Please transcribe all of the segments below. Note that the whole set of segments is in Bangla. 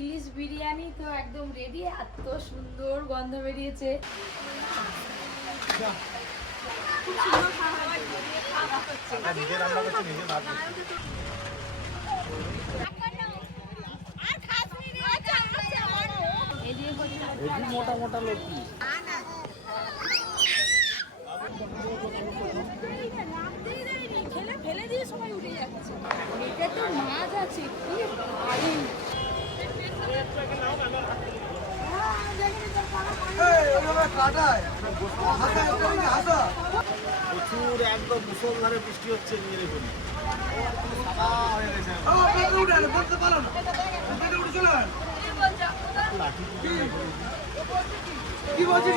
ইলিশ বিরিয়ানি তো একদম রেডি, এত সুন্দর গন্ধ বেরিয়েছে। মোটা মোটা লক্ষ্মী ফেলে দিয়ে সবাই উঠে যাচ্ছে। এটা তো মাছ আছে, কি ভারী। প্রচুর একদম মুসলধারে বৃষ্টি হচ্ছে নিয়ে দেখুন সাদা হয়ে গেছে। কি বলছিস?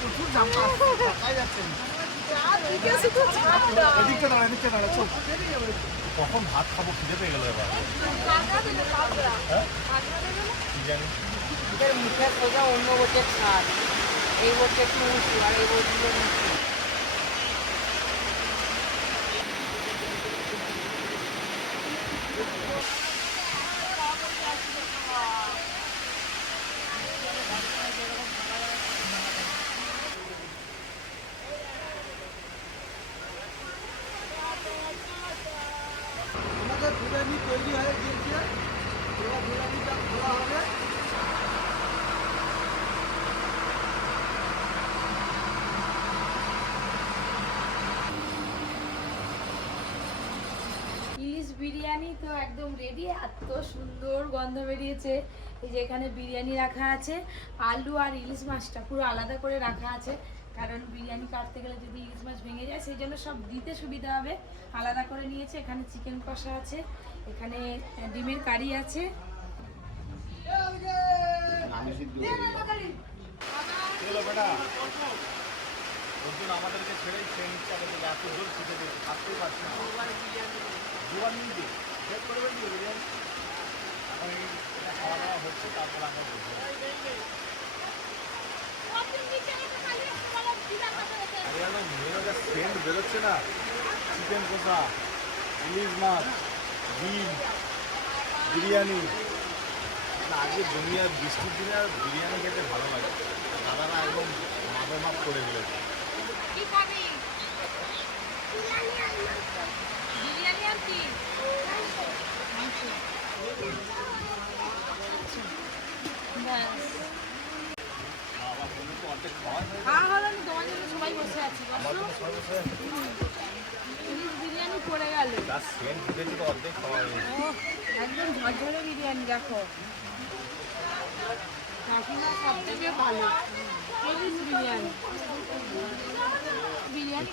প্রচুর জামা দেখাই যাচ্ছে। এদিকটা দাঁড়া, এদিকটা দাঁড়া, চল। কখন ভাত খাবো, খিদে পেয়ে গেল এবার। মুখে সোজা অন্য বছর স্বাদ, এই বছর একটু উঁচু আর এই বছর নিচু। আমাদের বিরিয়ানি তৈরি হয়ে গিয়েছে, এবার বিরিয়ানিটা খোলা হবে। ইলিশ বিরিয়ানি তো একদম রেডি, এত সুন্দর গন্ধ বেরিয়েছে। এই যে এখানে বিরিয়ানি রাখা আছে, আলু আর ইলিশ মাছটা পুরো আলাদা করে রাখা আছে, কারণ বিরিয়ানি কাটতে গেলে যদি ইলিশ মাছ ভেঙে যায় সেই জন্য সব দিতে সুবিধা হবে, আলাদা করে নিয়েছে। এখানে চিকেন কষা আছে, এখানে ডিমের কারি আছে। আমাদেরকে ছেড়েই খেয়ে নিচ্ছে, এত জোর ছিটে থাকতেই পারছি না। দুবার নিয়ে চেক করে বেরিয়ে বিরিয়ানি এখন এটা খাওয়া দাওয়া হচ্ছে, তারপর আমরা বলবো। সেন্ট বেরোচ্ছে না, চিকেন কষা, ইলিশ মাছ, ডিম, বিরিয়ানি। আজকে দুনিয়ার বৃষ্টির দিনে আর বিরিয়ানি খেতে ভালো লাগে। দাদারা একদম মাপে মাপ করে দিয়েছে। বিরিয়ানি আর কি সবাই বসে আছি, বিরিয়ানি পড়ে গেল, একদম ঝরঝরে বিরিয়ানি। দেখো কাকিমা সব থেকে ভালো ইলিশ বিরিয়ানি। বিরিয়ানি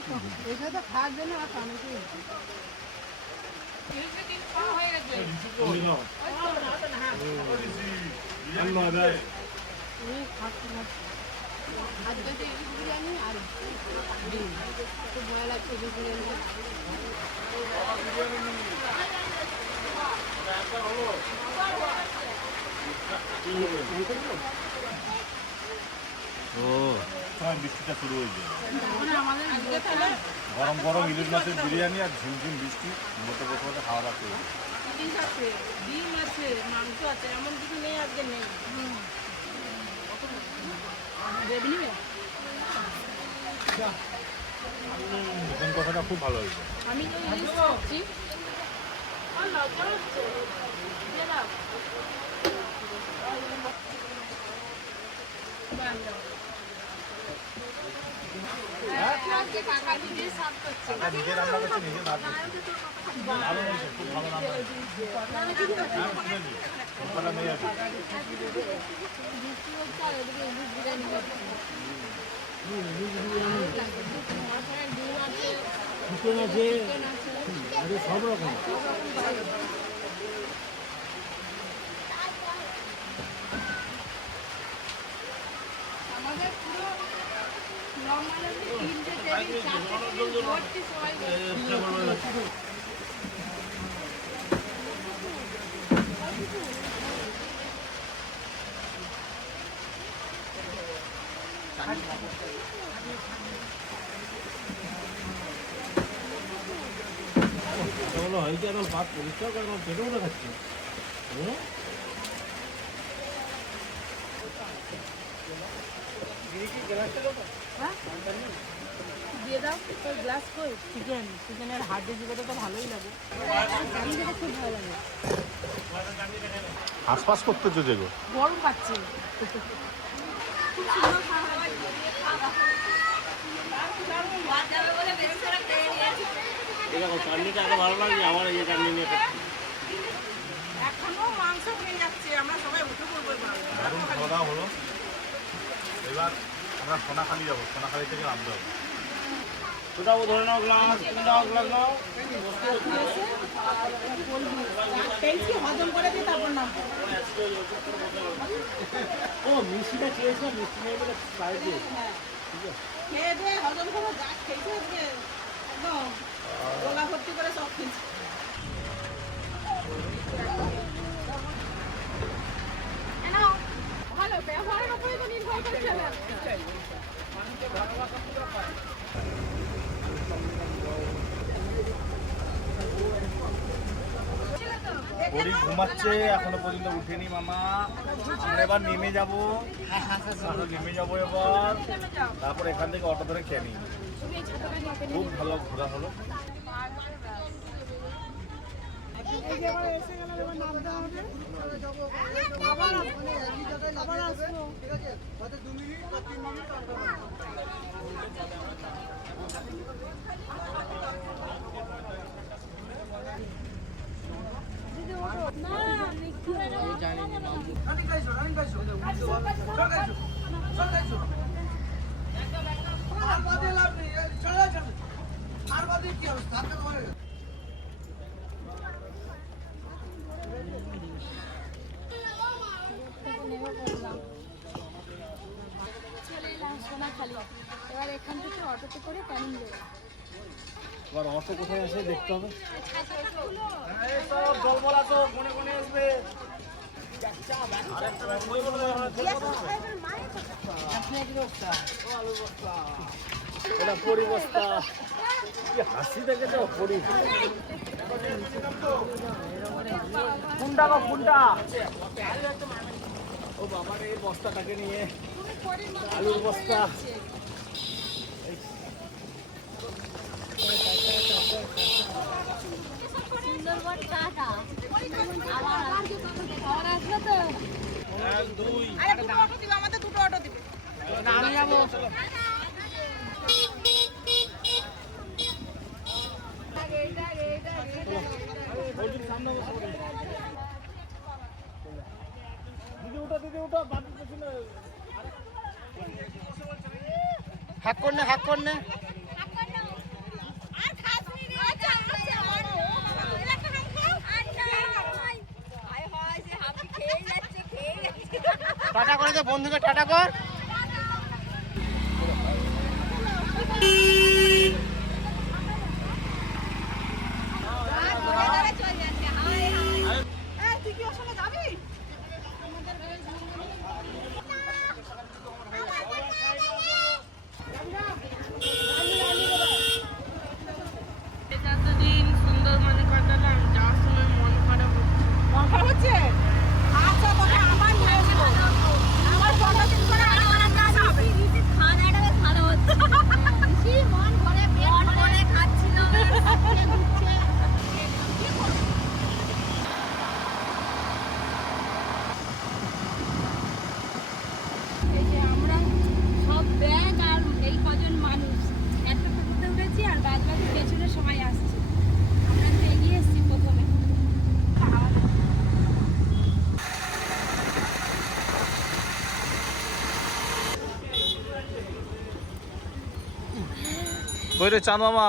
এটা তো খাওয়ার জন্য আর অনেকেই হয়ে গেছে। আজকে তো ইলিশ বিরিয়ানি আর ডিম, খুব ভালো লাগছে ইলিশ বিরিয়ানি। বৃষ্টিটা শুরু হয়েছে, গরম গরম ইলিশ মাছের বিরিয়ানি আর ঝিমঝিম বৃষ্টি, বসে বসে বসে খাওয়া দাওয়া করবে। ইলিশ আছে, ডিম আছে, মাংস আছে, এমন কিছু নেই আজকে নেই। চিকেন কষাটা খুব ভালো হয়েছে। আমি তো ইলিশ খাচ্ছি। নিজে রান্না করছে, নিজে ভাত করছে, ভালো হয়েছে, খুব ভালো রান্না হয়েছে। মেয়ে আছে সব রকম। আমাদের পুরো নরমাল 3টে টেবিল 4টে টেবিল ভর্তি সবাই বলো হয়েছে এখন ভাত পরিষ্কার করে আমার পেটে উঠে খাচ্ছি হ্যাঁ দিয়ে দাও তোর গ্লাস কই চিকেনের হাড্ডি দিতে তো ভালোই লাগে। আমি যেটা খুব ভালো লাগে হাঁসফাঁস করতেছো যে গো গরম পাচ্ছি চাটনিটা আরো ভালো লাগে আমার এই চাটনি নিয়ে এখনো মাংস খেয়ে যাচ্ছে, আমরা সবাই উঠে পড়বো এবার। দারুণ খাওয়া দাওয়া হলো। এবার আমরা সোনাখালি যাবো, সোনাখালি থেকে নামতে হবে। কোথাও ধরে নাও গ্লাস, নাও গ্লাস নাও। পেয়েছি, হজম করে দিয়ে তারপর নাম। ও মিষ্টিটা খেয়েছো, মিষ্টি নিয়ে গেলে ফ্রাই দিয়ে খেয়ে দিয়ে হজম করে যা খেয়েছে আজকে একদম গোলা ভর্তি করে সব খেয়েছি। ভালো ব্যবহারের উপরে তো নির্ভর করে চলে আসছে। গরিব ঘুমাচ্ছে, এখনো পর্যন্ত উঠেনি মামা। আমরা এবার নেমে যাবো, নেমে যাবো এবার, তারপর এখান থেকে অটো ধরে খেয়ে নিই। খুব ভালো ঘোরা হলো। চলে এলাম সোনাখালি। এবার এখান থেকে অটোতে করে ক্যানিং যাবো। এবার অটো কোথায় আছে দেখতে হবে। জলবল আছো, কোনে কোনে আসবে। এটা পরিবস্তা, কি হাসি দেখে যাও পরি। কোনটা গো কোনটা? ও বাবার এই বস্তাটাকে নিয়ে, আলুর বস্তা। সুন্দরবন টাটা আবার আসবে তো। এক দুই আরে দুটো অটো দিবে, আমাদের দুটো অটো দিবে। আমি যাবো। দিদি উঠো বাড়ির পেছনে। হাক করনে হাক করনে। টাটা করে দে বন্ধুকে, টাটা কর। তুই কি ওর সঙ্গে যাবি? এতদিন সুন্দরবনে কাটালাম, যাওয়ার সময় মন খারাপ হচ্ছে। দরকার হচ্ছে? আচ্ছা, তোকে আবার নিয়ে আসবো। আমার 15 দিন পরে আবার একটা আসা হবে। খাওয়া-দাওয়াটা বেশ ভালো হচ্ছে। বেশি মন ভরে পেট ভরে খাচ্ছিল, খাচ্ছে, ঘুরছে। এই যে আমরা সব ব্যাগ আর এই কজন মানুষ একটা টোটোতে উঠেছি আর বাদ বাকি পেছনে সবাই আসছে। আমরা তো এগিয়ে এসেছি প্রথমে। কই রে চাঁদ মামা?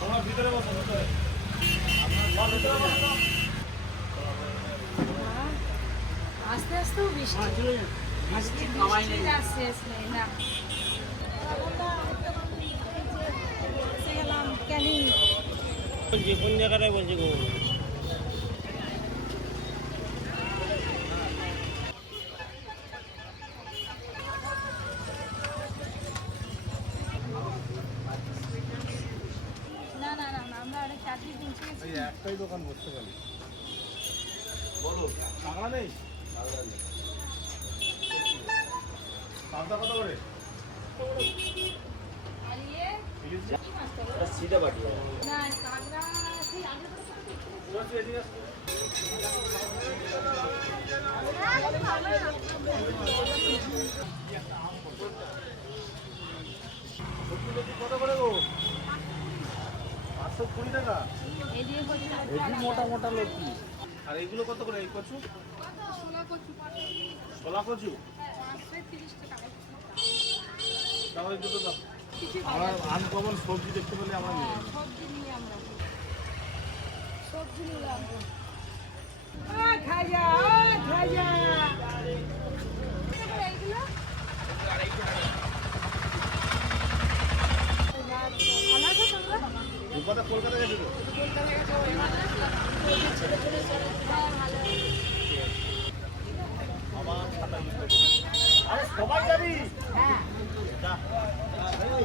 তোমরা ভিতরে বসো, ভিতরে। আস্তে আস্তেও বৃষ্টি বৃষ্টির আর শেষ নেই না। এসে গেলাম ক্যানিং। যে কোন জায়গাটায় বলছি গো? না না না না, আমরা অনেক কি পৌঁছে গেছি। এই একটাই দোকান বসতে পারি। বলো কাঁকড়া নেই? পাবদা কত করে? আর ইয়ে, ইলিশ কি মাছটা গো? सीधा बाटी है না, কাঁকড়া সেই আগের বার কত বিক্রি হয়েছিল? চল, এদিকে আসো। সবজি লতি কত করে গো? 520 টাকা। এদিকে কচু হেভি মোটা মোটা লতি। আর এইগুলো কত করে? এই কচু? ছোলা কচু? দাও এই দুটো দাও। আমরা আনকমন সবজি দেখতে পেলে আমরা নিয়ে নিই। সবজি নিয়ে আমরা সবজি নিলাম। খাজা খাজা এইগুলো ভালো আছে তোমরা? রূপাদা কলকাতা গেছে তো? কলকাতা গেছে ওই ভালো আছে? ছোট ছোট ছোট হ্যাঁ ভালো আছে। আবার ছাতা ইউজ করবি। আরে সবাই যাবি? হ্যাঁ যা। এই,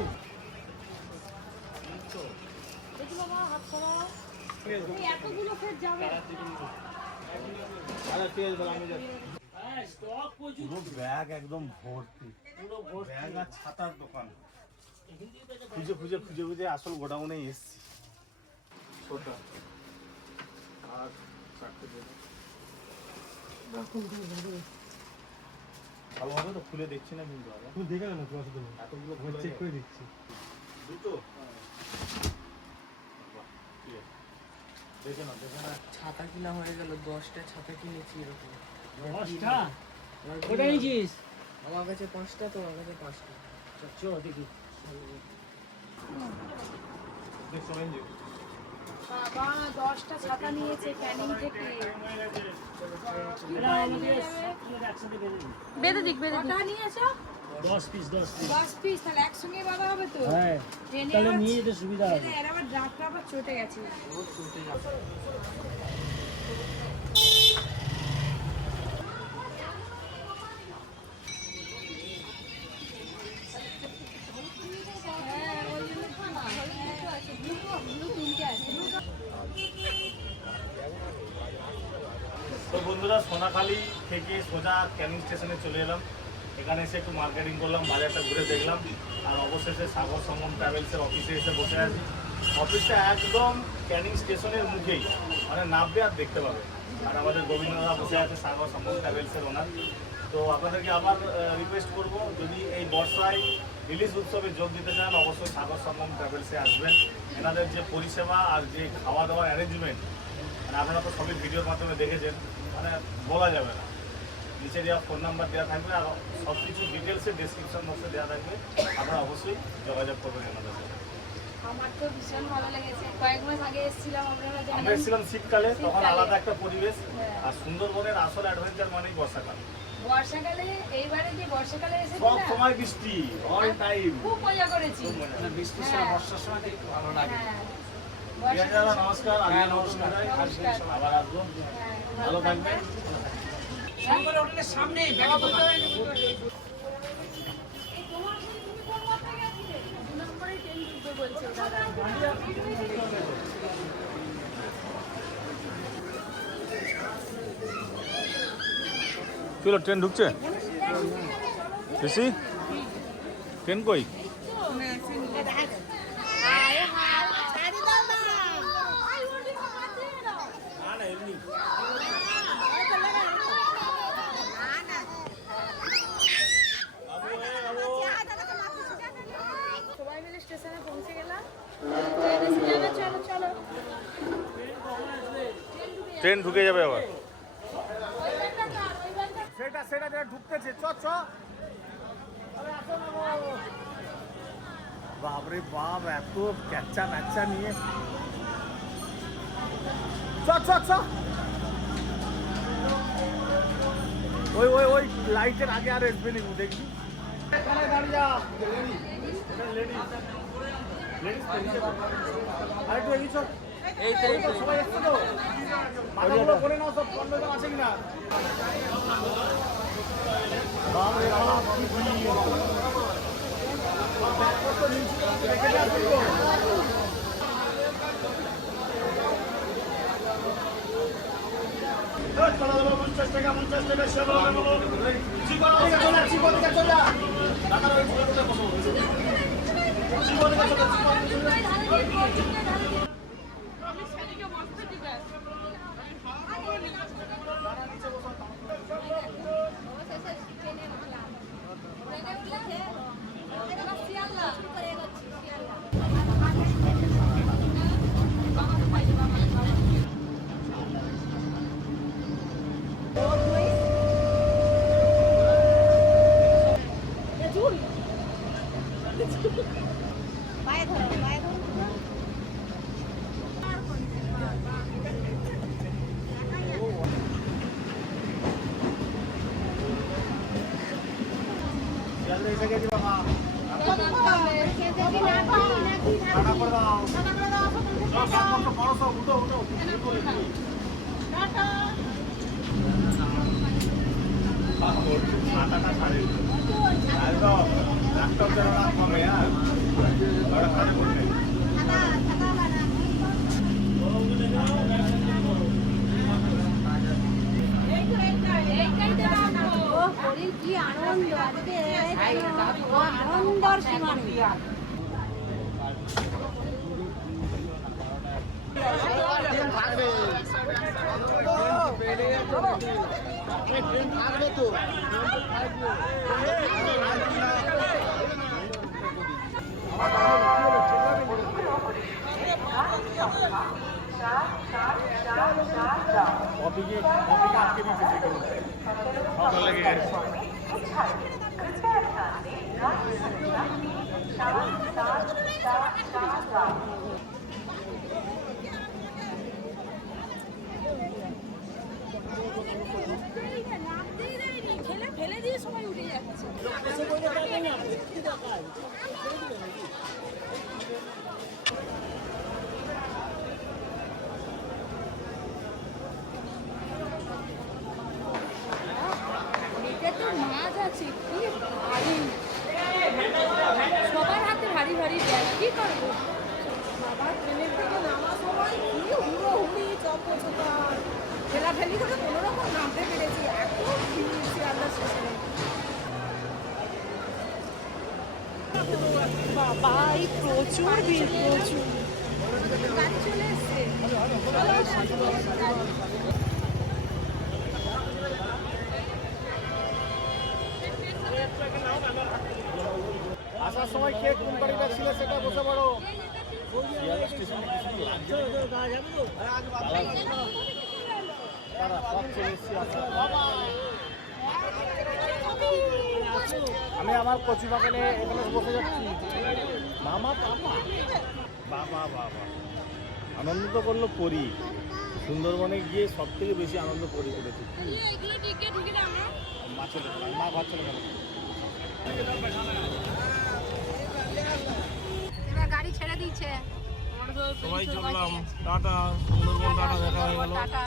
দেখি বাবা হাত সরাও। ঠিক আছে। এই এতগুলো ফের যাবে আরে ঠিক আছে তাহলে আমি যাচ্ছি। পুরো ব্যাগ একদম ভর্তি। ব্যাগ আর ছাতার দোকান। খুঁজে খুঁজে খুঁজে খুঁজে আসল গোডাউনে এসছি। ছোটা আর চারটে দেবো। ভালো হবে তো খুলে দেখছি না কিন্তু আবার। तुम देखा ना थोड़ा सा এতগুলো मैं খুলে चेक कर देखছি দুটো? বাহ, ঠিক আছে। দেখে না দেখে না। ছাতা কিনা হয়ে গেল 10টা ছাতা কিনেছি এরকম 10টা ওটা নিয়েছিস আমার কাছে 5টা তোমার কাছে 5টা চল দেখি দেখ সবাই যে বাবা 10টা ছাতা নিয়েছে ক্যানিং থেকে। এটা আমাদের একসাথে বেঁধে দিক কটা নিয়েছো? 10 পিস 10 পিস, তাহলে একসঙ্গে বাঁধা হবে তো? হ্যাঁ ট্রেনে তাহলে আবার- নিয়ে যেতে সুবিধা হবে এর আবার ডাকটা আবার চটে গেছে। হ্যাঁ, ওই জন্য তো না। ব্লু তিনটে আছে। তো বন্ধুরা সোনাখালি থেকে সোজা ক্যানিং স্টেশনে চলে এলাম। এখানে এসে একটু মার্কেটিং করলাম, বাজারটা ঘুরে দেখলাম, আর অবশেষে সাগর সঙ্গম ট্রাভেলসের অফিসে এসে বসে আছি। অফিসটা একদম ক্যানিং স্টেশনের মুখেই, মানে নামবে আর দেখতে পাবে। আর আমাদের গোবিন্দদা বসে আছে সাগর সঙ্গম ট্রাভেলসের ওনার। তো আপনাদেরকে আবার রিকোয়েস্ট করব, যদি এই বর্ষায় রিলিজ উৎসবে যোগ দিতে চান অবশ্যই সাগর সঙ্গম ট্রাভেলসে আসবেন। এনাদের যে পরিষেবা আর যে খাওয়া দাওয়ার অ্যারেঞ্জমেন্ট, মানে আপনারা তো সবই ভিডিওর মাধ্যমে দেখেছেন, মানে বলা যাবে না। নিচে দেওয়া ফোন নাম্বার দেওয়া থাকবে আর সব কিছু ডিটেলসে ডেসক্রিপশন বক্সে দেওয়া থাকবে, আপনারা অবশ্যই যোগাযোগ করবেন এনাদের সাথে। আমার তো ভীষণ ভালো লেগেছে। কয়েক মাস আগে এসেছিলাম, আপনারা আমরা জানেন। এসেছিলাম শীতকালে, তখন শীতকালে। আলাদা একটা পরিবেশ। হ্যাঁ। আর সুন্দরবনের আসল অ্যাডভেঞ্চার মানেই বর্ষাকাল। বর্ষাকালে এইবারে যে বর্ষাকালে এসেছি সব না, সময় বৃষ্টি, অল টাইম। খুব মজা করেছি। বৃষ্টির হ্যাঁ। সময় বর্ষার সময় তো একটু ভালো লাগে হ্যাঁ। ঠিক আছে দাদা, বর্ষাকালে- নমস্কার। আমি হ্যাঁ, নমস্কার। নমস্কার। আবার আসবো। হ্যাঁ, ভালো থাকবেন। সামনে হোটেলের সামনে ব্যাগে তো এই তোমার সাথে তুমি কোন মাথায় গেছিলে? 2 নম্বরে ট্রেন ঢুকবে বলছে দাদা। কি হলো, ট্রেন ঢুকছে? বেশি ট্রেন কই? না না, এমনি। সবাই মিলে স্টেশনে পৌঁছে গেলাম। ট্রেন এসে যাবে, চলো চলো। ট্রেন ঢুকে যাবে আবার। ওই ব্যাগটা কার? ওই ব্যাগটা সেটা সেটা যেটা ঢুকতেছে, চ চ। বাপরে বাপ, এত ক্যাচ্চা ম্যাচ্চা নিয়ে। চ চ চ। ওই ওই ওই লাইটের আগে আর আসবে নি, দেখবি। আরেকটু এগিয়ে চল। এই তো সবাই এসছে তো, মাথাগুলো করে নাও, সব কন্ডম আছে কিনা। বাপরে বাপ, কি ভিড়। ব্যাগপত্র নিচে রেখে দেওয়া ছিল। কলা দেবো 50 টাকা 50 টাকা সেবা দেবো চিকন দিকে চলে চিকন দিকে চলে টাকা ওই চিকন বসো চিকন দিকে চলে আমি সেদিকে বসতে দিবে পায়ে ধরো পায়ে ধরো জলদি এসে গেছি বাবা টাকা করে দাও সব সব বড় সব উঠো উঠো মাথাটা ছাড়ে একদম ডাক্তার যারা কমে আর ওরা খারাপ করবে কি আনন্দ আজকে আনন্দর সীমা নেই কপিকে আটকে দিতেছে কেউ ভালো লেগে গেছে ফেলে দিয়ে সবাই উঠে যাচ্ছে এটা তো মাছ আছে কি ভারী সবার হাতে ভারী ভারী ব্যাগ কি করবো বাবা ট্রেনের থেকে নামার সময় কি হুড়ো হুড়ি চপচপার ঠেলাঠেলি করে কোনো রকম নামতে পেরেছি এত ভিড় শিয়ালদা স্টেশনে বাবা এই প্রচুর ভিড় প্রচুর গাড়ি চলে এসছে আসার সময় কে কোন গাড়িটা ছিল সেটা বসে পড়ো শিয়ালদা স্টেশনে কিছু লাগছে সব চলে এসছি আমি আমার কচি বাগানে এখানে বসে যাচ্ছি মামা বাবা বাবা বাবা আনন্দ তো করলো পরি সুন্দরবনে গিয়ে সব থেকে বেশি আনন্দ পরি করেছি মা চলে গেল মা ঘর চলে গেল এবার গাড়ি ছেড়ে দিচ্ছে সবাই চললাম টাটা সুন্দরবন টাটা দেখা হয়ে গেল টাটা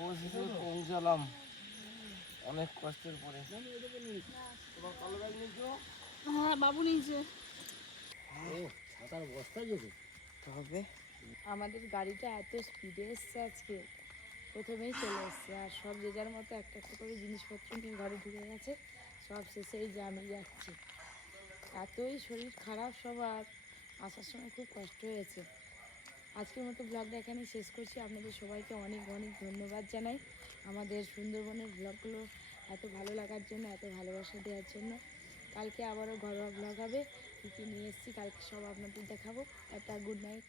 অবশেষে পৌঁছালাম অনেক কষ্টের পরে হ্যাঁ বাবু নিয়েছে তবে আমাদের গাড়িটা এত স্পিডে এসছে আজকে প্রথমেই চলে এসছে আর সব যে যার মতো একটা একটা করে জিনিসপত্র নিয়ে ঘরে ঢুকে গেছে সব শেষেই জামে যাচ্ছে এতই শরীর খারাপ সবার আসার সময় খুব কষ্ট হয়েছে আজকের মতো ব্লগটা এখানে শেষ করছি আপনাদের সবাইকে অনেক অনেক ধন্যবাদ জানাই আমাদের সুন্দরবনের ব্লগগুলো এত ভালো লাগার জন্য এত ভালোবাসা দেওয়ার জন্য কালকে আবারও ঘরোয়া ব্লগ হবে কী কী নিয়ে এসেছি কালকে সব আপনাদের দেখাবো একটা গুড নাইট